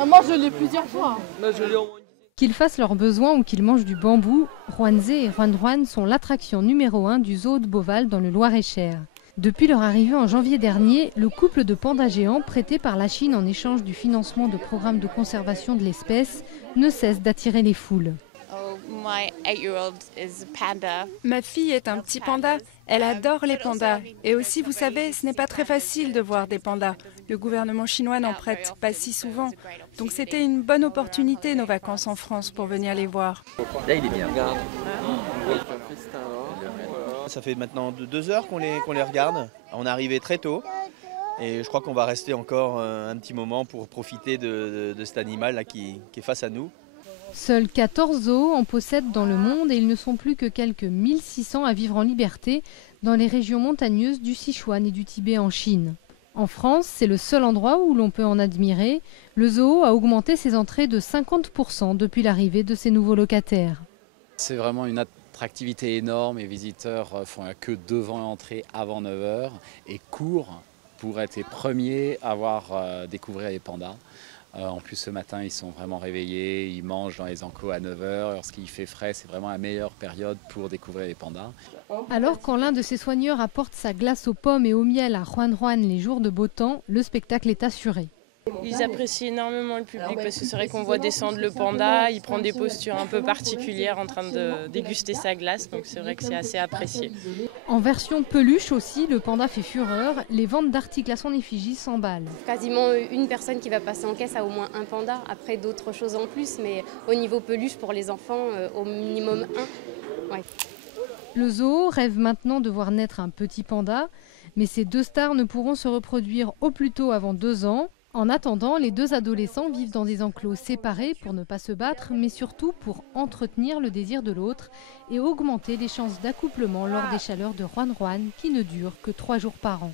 Ah, moi, je l'ai plusieurs fois. Qu'ils fassent leurs besoins ou qu'ils mangent du bambou, Juanzé et Juan sont l'attraction numéro 1 du zoo de Beauval dans le Loir-et-Cher. Depuis leur arrivée en janvier dernier, le couple de pandas géants prêtés par la Chine en échange du financement de programmes de conservation de l'espèce ne cesse d'attirer les foules. Ma fille est un petit panda. Elle adore les pandas. Et aussi, vous savez, ce n'est pas très facile de voir des pandas. Le gouvernement chinois n'en prête pas si souvent. Donc c'était une bonne opportunité, nos vacances en France, pour venir les voir. Là, il est bien. Ça fait maintenant 2 heures qu'on les regarde. On est arrivé très tôt. Et je crois qu'on va rester encore un petit moment pour profiter de cet animal là qui est face à nous. Seuls 14 zoos en possèdent dans le monde et ils ne sont plus que quelques 1600 à vivre en liberté dans les régions montagneuses du Sichuan et du Tibet en Chine. En France, c'est le seul endroit où l'on peut en admirer. Le zoo a augmenté ses entrées de 50% depuis l'arrivée de ses nouveaux locataires. C'est vraiment une attractivité énorme. Les visiteurs font la queue devant l'entrée avant 9 h et courent pour être les premiers à découvrir les pandas. En plus, ce matin, ils sont vraiment réveillés, ils mangent dans les enclos à 9 h. Lorsqu'il fait frais, c'est vraiment la meilleure période pour découvrir les pandas. Alors, quand l'un de ses soigneurs apporte sa glace aux pommes et au miel à Juan les jours de beau temps, le spectacle est assuré. Ils apprécient énormément le public parce que c'est vrai qu'on voit descendre le panda, il prend des postures un peu particulières en train de déguster sa glace, donc c'est vrai que c'est assez apprécié. En version peluche aussi, le panda fait fureur. Les ventes d'articles à son effigie s'emballent. Quasiment une personne qui va passer en caisse a au moins un panda, après d'autres choses en plus, mais au niveau peluche pour les enfants, au minimum un. Ouais. Le zoo rêve maintenant de voir naître un petit panda, mais ces deux stars ne pourront se reproduire au plus tôt avant 2 ans. En attendant, les deux adolescents vivent dans des enclos séparés pour ne pas se battre, mais surtout pour entretenir le désir de l'autre et augmenter les chances d'accouplement lors des chaleurs de Juan qui ne durent que 3 jours par an.